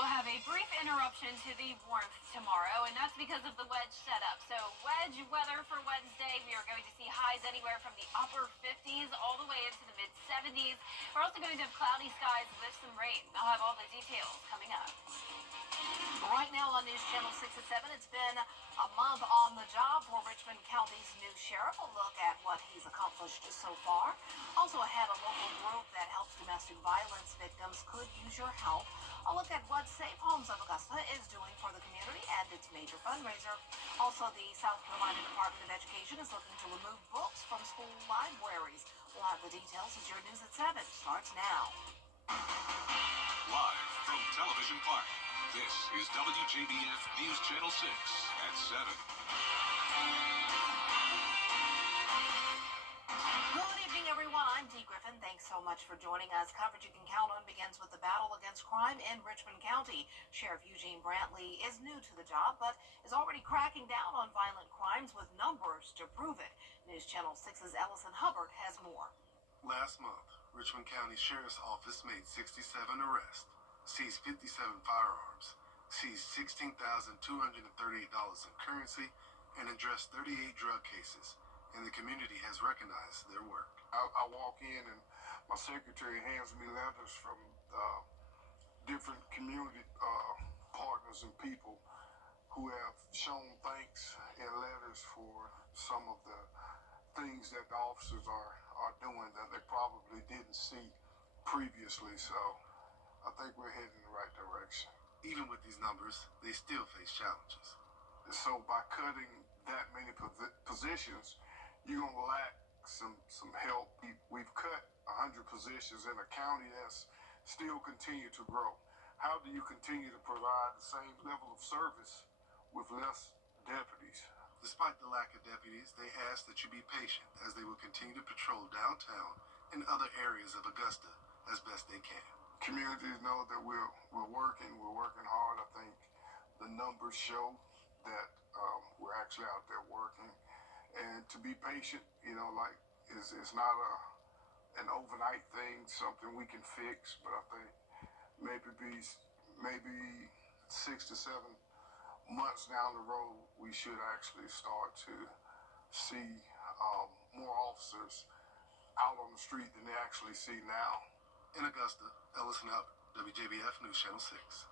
We'll have a brief interruption to the warmth tomorrow, and that's because of the wedge setup. So wedge weather for Wednesday. We are going to see highs anywhere from the upper 50s all the way into the mid 70s. We're also going to have cloudy skies with some rain. I'll have all the details coming up. Right now on News Channel 6 at 7, it's been a month on the job for Richmond County's new sheriff. A look at what he's accomplished so far. Also ahead, a local group that helps domestic violence victims could use your help. A look at what Safe Homes of Augusta is doing for the community and its major fundraiser. Also, the South Carolina Department of Education is looking to remove books from school libraries. We'll have the details as your News at 7 starts now. Live from Television Park, this is WJBF News Channel 6 at 7. Good evening, everyone. I'm Dee Griffin. Thanks so much for joining us. Coverage you can count on begins with the battle against crime in Richmond County. Sheriff Eugene Brantley is new to the job, but is already cracking down on violent crimes with numbers to prove it. News Channel 6's Ellison Hubbard has more. Last month, Richmond County Sheriff's Office made 67 arrests, seized 57 firearms, seized $16,238 in currency, and addressed 38 drug cases. And the community has recognized their work. I walk in and my secretary hands me letters from different community partners and people who have shown thanks in letters for some of the things that the officers are doing that they probably didn't see previously. So I think we're heading in the right direction. Even with these numbers, they still face challenges. So by cutting that many positions, you're going to lack some help. We've cut 100 positions in a county that's still continue to grow. How do you continue to provide the same level of service with less deputies? Despite the lack of deputies, they ask that you be patient as they will continue to patrol downtown and other areas of Augusta as best they can. Communities know that we're working hard. I think the numbers show that we're actually out there working. And to be patient, like it's not an overnight thing, something we can fix. But I think maybe 6 to 7 months down the road, we should actually start to see more officers out on the street than they actually see now. In Augusta, Ellison Hubbard, WJBF News Channel 6.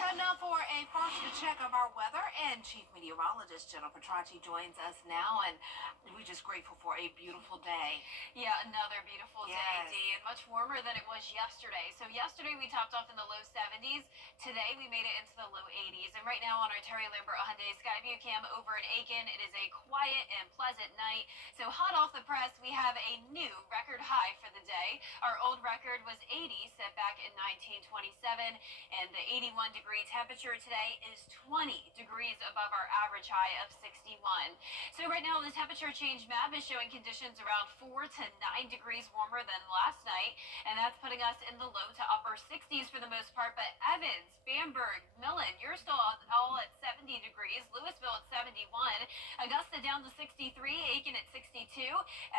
Time now for a first check of our weather, and Chief Meteorologist Jenna Petracci joins us now, and we're just grateful for a beautiful day. Yeah, another beautiful day, Dee, and much warmer than it was yesterday. So yesterday we topped off in the low 70s. Today we made it into the low 80s. And right now on our Terry Lambert Hyundai Skyview cam over in Aiken, it is a quiet and pleasant night. So hot off the press, we have a new record high for the day. Our old record was 80, set back in 1927, and the 81-degree temperature today is 20 degrees above our average high of 61. So right now the temperature change map is showing conditions around 4 to 9 degrees warmer than last night, and that's putting us in the low to upper 60s for the most part. But Evans, Bamberg, Millen, you're still all at 70 degrees. Louisville at 71. Augusta down to 63. Aiken at 62.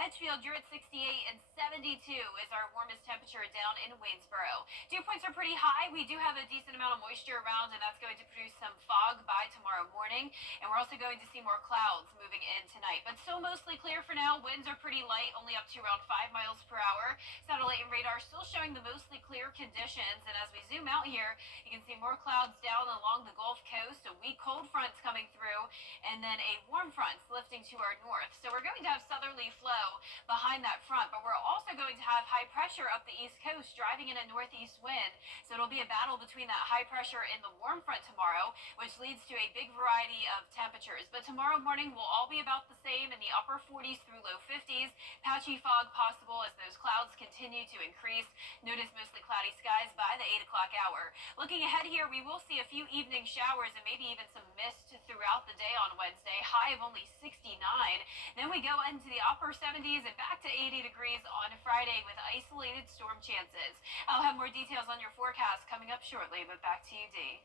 Edgefield, you're at 68, and 72 is our warmest temperature down in Waynesboro. Dew points are pretty high. We do have a decent amount of moisture around, and that's going to produce some fog by tomorrow morning. And we're also going to see more clouds moving in tonight. But still mostly clear for now. Winds are pretty light, only up to around 5 miles per hour. Satellite and radar still showing the mostly clear conditions. And as we zoom out here, you can see more clouds down along the Gulf Coast. A weak cold front's coming through, and then a warm front's lifting to our north. So we're going to have southerly flow behind that front, but we're also going to have high pressure up the East Coast driving in a northeast wind. So it'll be a battle between that high pressure and the warm front tomorrow, which leads to a big variety of temperatures. But tomorrow morning will all be about the same in the upper 40s through low 50s. Patchy fog possible as those clouds continue to increase. Notice mostly cloudy skies by the 8 o'clock hour. Looking ahead here, we will see a few evening showers and maybe even some mist throughout the day on Wednesday. High of only 69. Then we go into the upper 70s and back to 80 degrees on Friday with isolated storm chances. I'll have more details on your forecast coming up shortly, but back to you, Dee.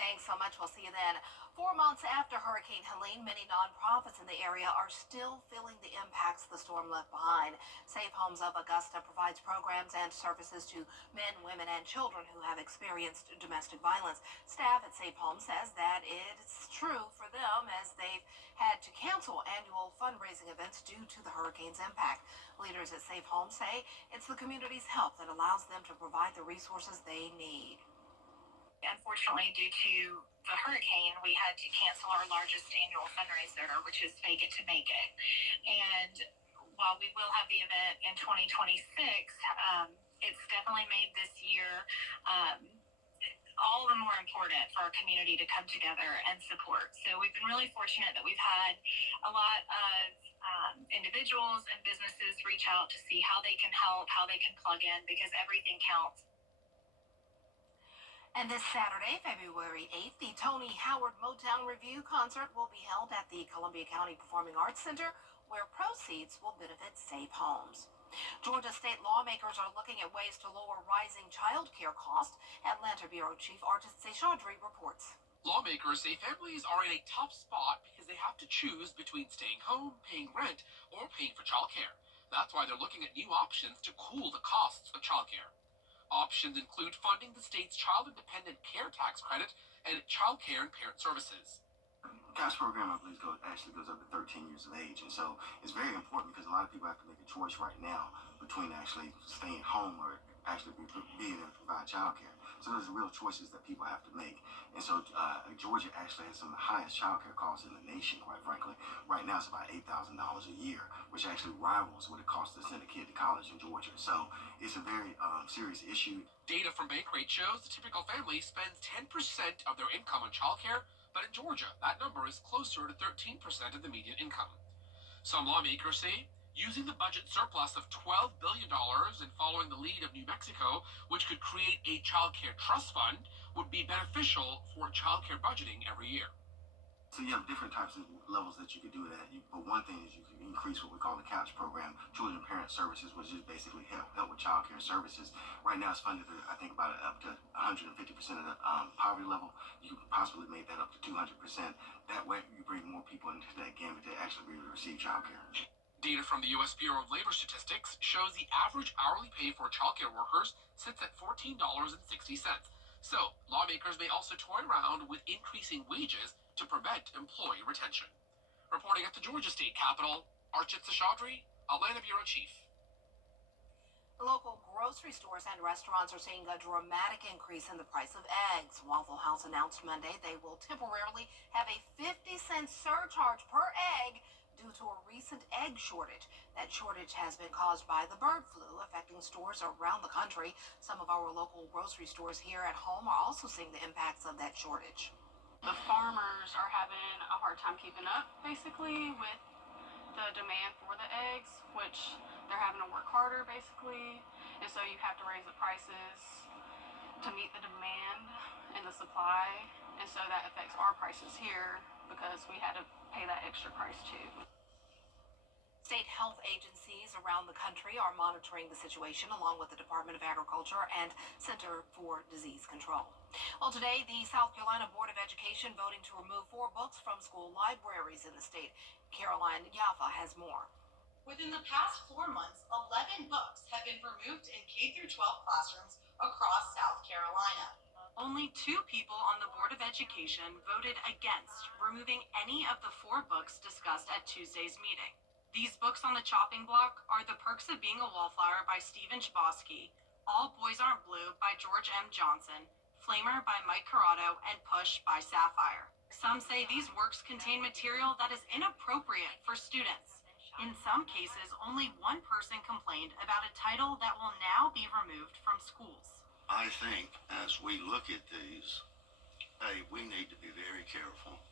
Thanks so much. We'll see you then. 4 months after Hurricane Helene, many nonprofits in the area are still feeling the impacts the storm left behind. Safe Homes of Augusta provides programs and services to men, women, and children who have experienced domestic violence. Staff at Safe Homes says that it's true for them as they've had to cancel annual fundraising events due to the hurricane's impact. Leaders at Safe Homes say it's the community's help that allows them to provide the resources they need. Unfortunately, due to the hurricane, we had to cancel our largest annual fundraiser, which is Fake It to Make It. And while we will have the event in 2026, it's definitely made this year all the more important for our community to come together and support. So we've been really fortunate that we've had a lot of individuals and businesses reach out to see how they can help, how they can plug in, because everything counts. And this Saturday, February 8th, the Tony Howard Motown Review concert will be held at the Columbia County Performing Arts Center, where proceeds will benefit Safe Homes. Georgia state lawmakers are looking at ways to lower rising child care costs. Atlanta Bureau Chief Artis Seshadri reports. Lawmakers say families are in a tough spot because they have to choose between staying home, paying rent, or paying for childcare. That's why they're looking at new options to cool the costs of childcare. Options include funding the state's child-independent care tax credit and child care and parent services. The cash program, I believe, actually goes up to 13 years of age. And so it's very important because a lot of people have to make a choice right now between actually staying home or actually being able to provide child care. So there's real choices that people have to make. And so Georgia actually has some of the highest child care costs in the nation, quite frankly. Right now it's about $8,000 a year, which actually rivals what it costs to send a kid to college in Georgia. So it's a very serious issue. Data from Bankrate shows the typical family spends 10% of their income on childcare, but in Georgia, that number is closer to 13% of the median income. Some lawmakers say using the budget surplus of $12 billion and following the lead of New Mexico, which could create a child care trust fund, would be beneficial for child care budgeting every year. So you have different types of levels that you could do that. But one thing is you can increase what we call the CAPS program, Children and Parent Services, which is basically help with child care services. Right now it's funded, I think, about up to 150% of the poverty level. You can possibly make that up to 200%. That way you bring more people into that gamut to actually be able to receive child care. Data from the U.S. Bureau of Labor Statistics shows the average hourly pay for childcare workers sits at $14.60. So lawmakers may also toy around with increasing wages to prevent employee retention. Reporting at the Georgia State Capitol, Archit Seshadri, Atlanta Bureau Chief. Local grocery stores and restaurants are seeing a dramatic increase in the price of eggs. Waffle House announced Monday they will temporarily have a 50-cent surcharge per egg due to a recent egg shortage. That shortage has been caused by the bird flu affecting stores around the country. Some of our local grocery stores here at home are also seeing the impacts of that shortage. The farmers are having a hard time keeping up, basically, with the demand for the eggs, which they're having to work harder, basically. And so you have to raise the prices to meet the demand and the supply. And so that affects our prices here because we had to pay that extra price too. State health agencies around the country are monitoring the situation along with the Department of Agriculture and Center for Disease Control. Well, today, the South Carolina Board of Education voting to remove 4 books from school libraries in the state. Caroline Yaffa has more. Within the past 4 months, 11 books have been removed in K-12 classrooms across South Carolina. Only 2 people on the Board of Education voted against removing any of the 4 books discussed at Tuesday's meeting. These books on the chopping block are The Perks of Being a Wallflower by Stephen Chbosky, All Boys Aren't Blue by George M. Johnson, Flamer by Mike Corrado, and Push by Sapphire. Some say these works contain material that is inappropriate for students. In some cases, only 1 person complained about a title that will now be removed from schools. I think as we look at these, we need to be very careful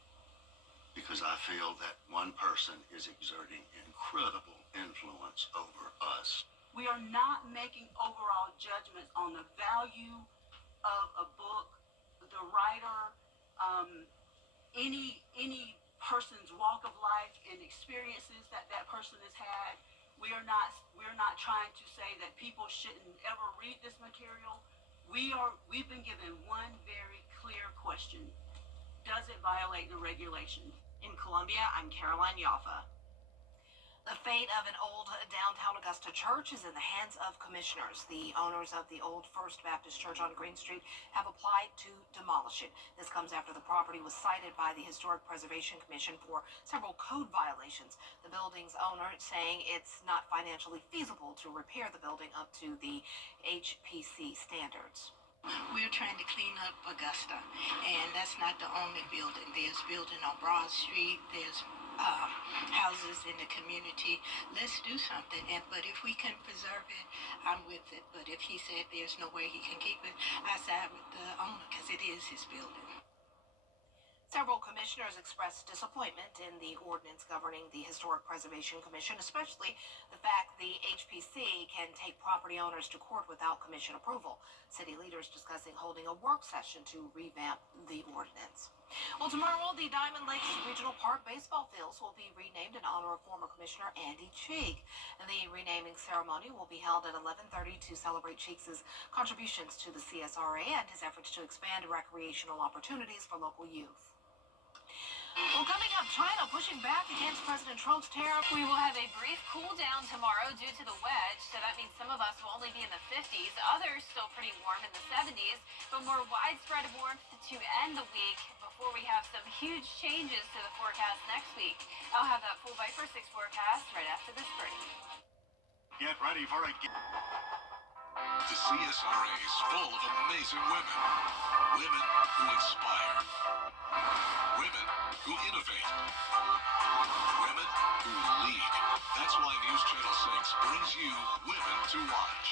because I feel that 1 person is exerting incredible influence over us. We are not making overall judgments on the value of a book, the writer, any person's walk of life and experiences that person has had. We're not trying to say that people shouldn't ever read this material. We've been given one very clear clear question. Does it violate the regulation? In Columbia, I'm Caroline Yaffa. The fate of an old downtown Augusta church is in the hands of commissioners. The owners of the old First Baptist Church on Green Street have applied to demolish it. This comes after the property was cited by the Historic Preservation Commission for several code violations. The building's owner saying it's not financially feasible to repair the building up to the HPC standards. We're trying to clean up Augusta, and that's not the only building. There's building on Broad Street. There's houses in the community. Let's do something. But if we can preserve it, I'm with it. But if he said there's no way he can keep it, I side with the owner because it is his building. Several commissioners expressed disappointment in the ordinance governing the Historic Preservation Commission, especially the fact the HPC can take property owners to court without commission approval. City leaders discussing holding a work session to revamp the ordinance. Well, tomorrow, the Diamond Lakes Regional Park baseball fields will be renamed in honor of former Commissioner Andy Cheek. And the renaming ceremony will be held at 11:30 to celebrate Cheek's contributions to the CSRA and his efforts to expand recreational opportunities for local youth. Well, coming up, China pushing back against President Trump's tariff. We will have a brief cool down tomorrow due to the wedge, so that means some of us will only be in the 50s, others still pretty warm in the 70s, but more widespread warmth to end the week before we have some huge changes to the forecast next week. I'll have that full Viper 6 forecast right after this break. Get ready for a The CSRA is full of amazing women. Women who inspire. Women who innovate. Women who lead. That's why News Channel 6 brings you Women to Watch.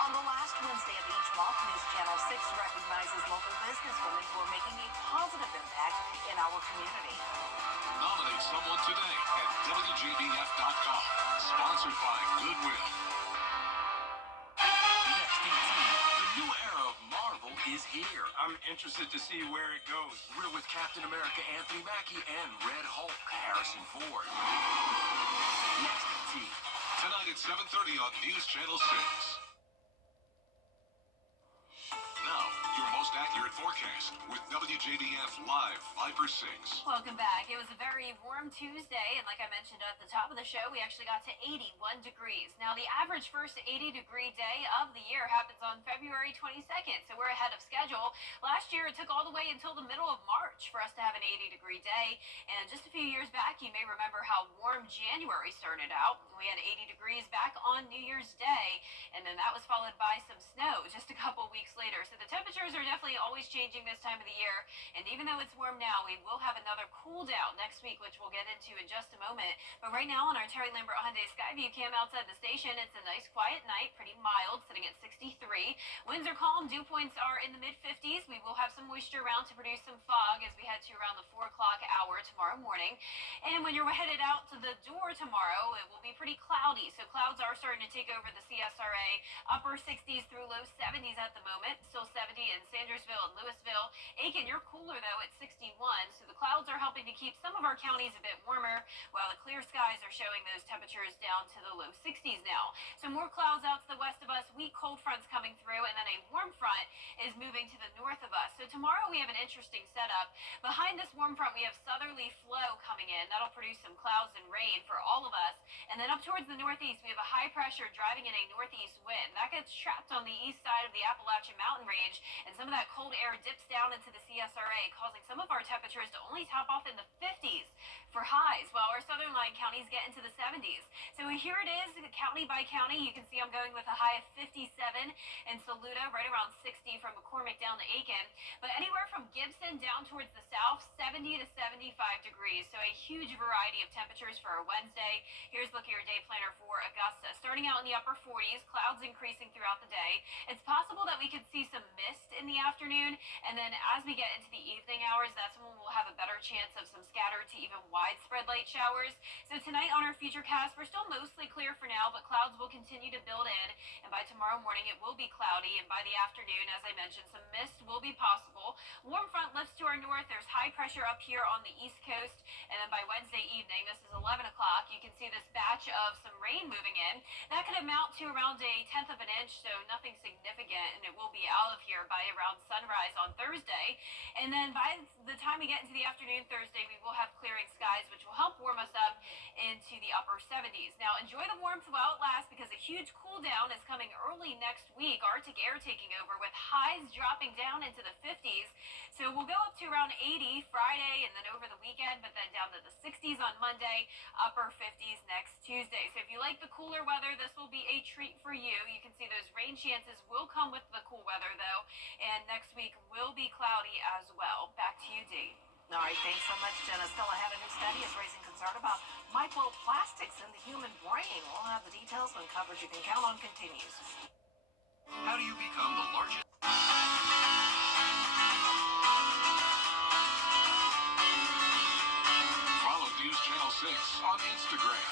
On the last Wednesday of each month, News Channel 6 recognizes local businesswomen who are making a positive impact in our community. Nominate someone today at WJBF.com. Sponsored by Goodwill. Next ET, the new era of Marvel is here. I'm interested to see where it goes. We're with Captain America Anthony Mackie and Red Hulk Harrison Ford. Next ET. Tonight at 7:30 on News Channel 6. Now, your most accurate forecast with WJBF Live Viper 6. Welcome back. It was a very warm Tuesday, and like I mentioned at the top of the show, we actually got to 81 degrees. Now, the average first 80-degree day of the year happens on February 22nd, so we're ahead of schedule. Last year, it took all the way until the middle of March for us to have an 80-degree day, and just a few years back, you may remember how warm January started out. We had 80 degrees back on New Year's Day, and then that was followed by some snow just a couple weeks later. So the temperatures are definitely always changing this time of the year, and even though it's warm now, we will have another cool down next week, which we'll get into in just a moment. But right now on our Terry Lambert Hyundai Skyview cam outside the station, it's a nice quiet night, pretty mild, sitting at 63. Winds are calm, dew points are in the mid-50s. We will have some moisture around to produce some fog as we head to around the 4 o'clock hour tomorrow morning. And when you're headed out to the door tomorrow, it will be pretty cloudy. So clouds are starting to take over the CSRA, upper 60s through low 70s at the moment, still 70 in Sandersville and Louisville. Aiken, you're cooler though at 61, so the clouds are helping to keep some of our counties a bit warmer, while the clear skies are showing those temperatures down to the low 60s now. So more clouds out to the west of us, weak cold fronts coming through, and then a warm front is moving to the north of us. So tomorrow we have an interesting setup. Behind this warm front, we have southerly flow coming in. That'll produce some clouds and rain for all of us. And then up towards the northeast, we have a high pressure driving in a northeast wind. That gets trapped on the east side of the Appalachian Mountain Range, and some of that cold air dips down into the CSRA, causing some of our temperatures to only top off in the 50s for highs, while our southern line counties get into the 70s. So here it is, county by county. You can see I'm going with a high of 57 in Saluda, right around 60 from McCormick down to Aiken. But anywhere from Gibson down towards the south, 70 to 75 degrees. So a huge variety of temperatures for our Wednesday. Here's a look at your day planner for Augusta. Starting out in the upper 40s, clouds increasing throughout the day. It's possible that we could see some mist in the afternoon, and then as we get into the evening hours, that's when we'll have a better chance of some scattered to even widespread light showers. So tonight on our futurecast, we're still mostly clear for now, but clouds will continue to build in, and by tomorrow morning it will be cloudy, and by the afternoon, as I mentioned, some mist will be possible. Warm front lifts to our north. There's high pressure up here on the east coast, and then by Wednesday evening, this is 11 o'clock, you can see this batch of some rain moving in. That could amount to around a tenth of an inch, so nothing significant. and it will be out of here by around sunrise on Thursday. And then by the time we get into the afternoon Thursday, we will have clearing skies, which will help warm us up into the upper 70s. Now, enjoy the warmth while it lasts because a huge cool down is coming early next week. Arctic air taking over with highs dropping down into the 50s. So we'll go up to around 80 Friday and then over the weekend, but then down to the 60s on Monday, upper 50s next Tuesday. So if you like the cooler weather, this will be a treat for you. You can see those rain chances will come with the cool weather, though, and next week will be cloudy as well. Back to you, Dee. All right, thanks so much, Jenna. Still ahead, a new study is raising concern about microplastics in the human brain. We'll have the details when coverage you can count on continues. How do you become the largest? Follow News Channel 6 on Instagram.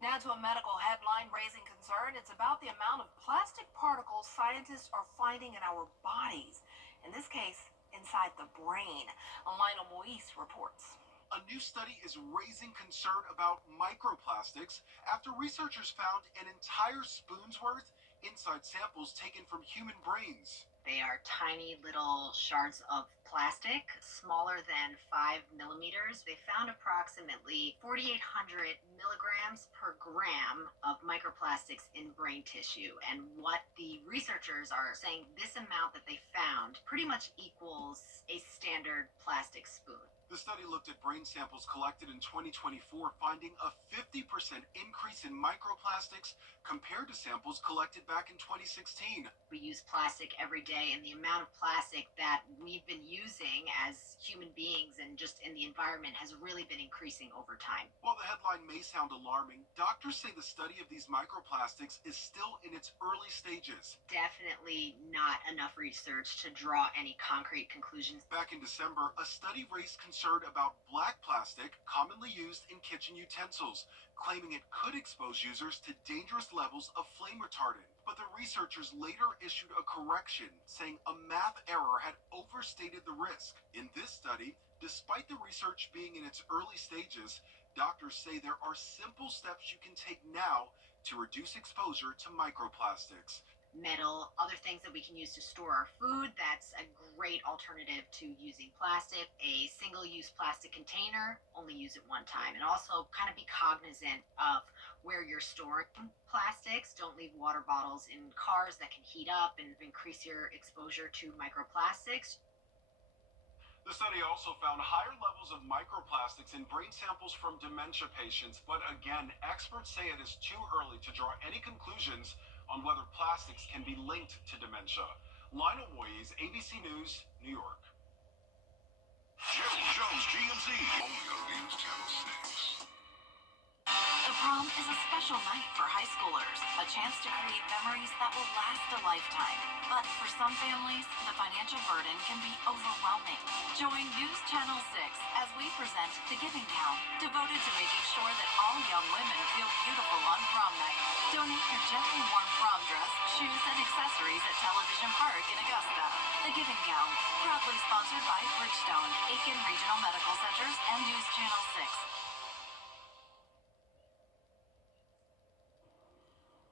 Now to a medical headline raising concern. It's about the amount of plastic particles scientists are finding in our bodies. In this case, inside the brain. Lionel Moise reports. A new study is raising concern about microplastics after researchers found an entire spoon's worth inside samples taken from human brains. They are tiny little shards of plastic, smaller than 5 millimeters. They found approximately 4,800 milligrams per gram of microplastics in brain tissue. And what the researchers are saying, this amount that they found pretty much equals a standard plastic spoon. The study looked at brain samples collected in 2024, finding a 50% increase in microplastics compared to samples collected back in 2016. We use plastic every day, and the amount of plastic that we've been using as human beings and just in the environment has really been increasing over time. While the headline may sound alarming, doctors say the study of these microplastics is still in its early stages. Definitely not enough research to draw any concrete conclusions. Back in December, a study raised concern about black plastic commonly used in kitchen utensils, claiming it could expose users to dangerous levels of flame retardant. But the researchers later issued a correction, saying a math error had overstated the risk. In this study, despite the research being in its early stages, doctors say there are simple steps you can take now to reduce exposure to microplastics. Metal, other things that we can use to store our food. That's a great alternative to using plastic. A single-use plastic container, only use it one time. And also kind of be cognizant of where you're storing plastics. Don't leave water bottles in cars that can heat up and increase your exposure to microplastics. The study also found higher levels of microplastics in brain samples from dementia patients, but again, experts say it is too early to draw any conclusions on whether plastics can be linked to dementia. Lionel Moise, ABC News, New York. Jill Jones GMC. Only on News Channel 6. The prom is a special night for high schoolers, a chance to create memories that will last a lifetime. But for some families, the financial burden can be overwhelming. Join News Channel 6 as we present The Giving Gown, devoted to making sure that all young women feel beautiful on prom night. Donate your gently warm prom dress, shoes, and accessories at Television Park in Augusta. The Giving Gown, proudly sponsored by Bridgestone, Aiken Regional Medical Centers, and News Channel 6.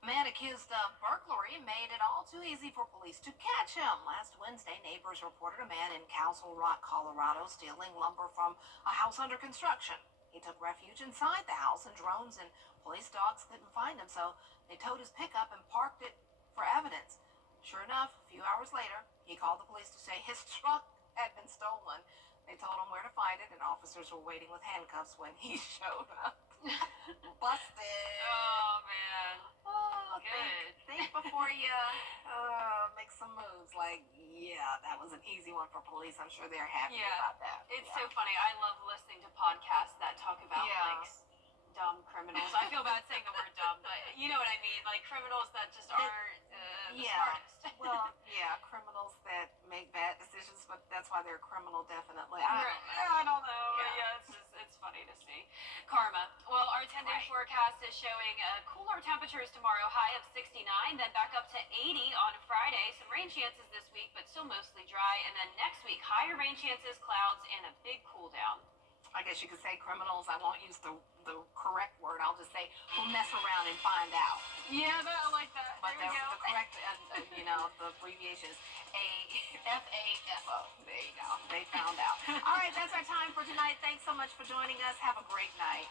A man accused of burglary made it all too easy for police to catch him. Last Wednesday, neighbors reported a man in Council Rock, Colorado, stealing lumber from a house under construction. He took refuge inside the house, and drones and police dogs couldn't find him, so they towed his pickup and parked it for evidence. Sure enough, a few hours later, he called the police to say his truck had been stolen. They told him where to find it, and officers were waiting with handcuffs when he showed up. Busted. Oh, man. Oh, Good. think before you make some moves. Like, yeah, that was an easy one for police. I'm sure they're happy about that. It's so funny. I love listening to podcasts that talk about like dumb criminals. I feel bad saying the word dumb, but you know what I mean. Like criminals that just aren't the smartest. Well, yeah, criminals that make bad decisions, but that's why they're criminal, definitely. I don't know. Yeah, it's funny to see. Karma. Well, our 10-day forecast is showing cooler temperatures tomorrow, high of 69, then back up to 80 on Friday. Some rain chances this week, but still mostly dry. And then next week, higher rain chances, clouds, and a big cool down. I guess you could say criminals. I won't use the correct word. I'll just say who mess around and find out. Yeah, I like that. But There we go. the correct, the abbreviation is AFAFO. There you go. They found out. All right, that's our time for tonight. Thanks so much for joining us. Have a great night.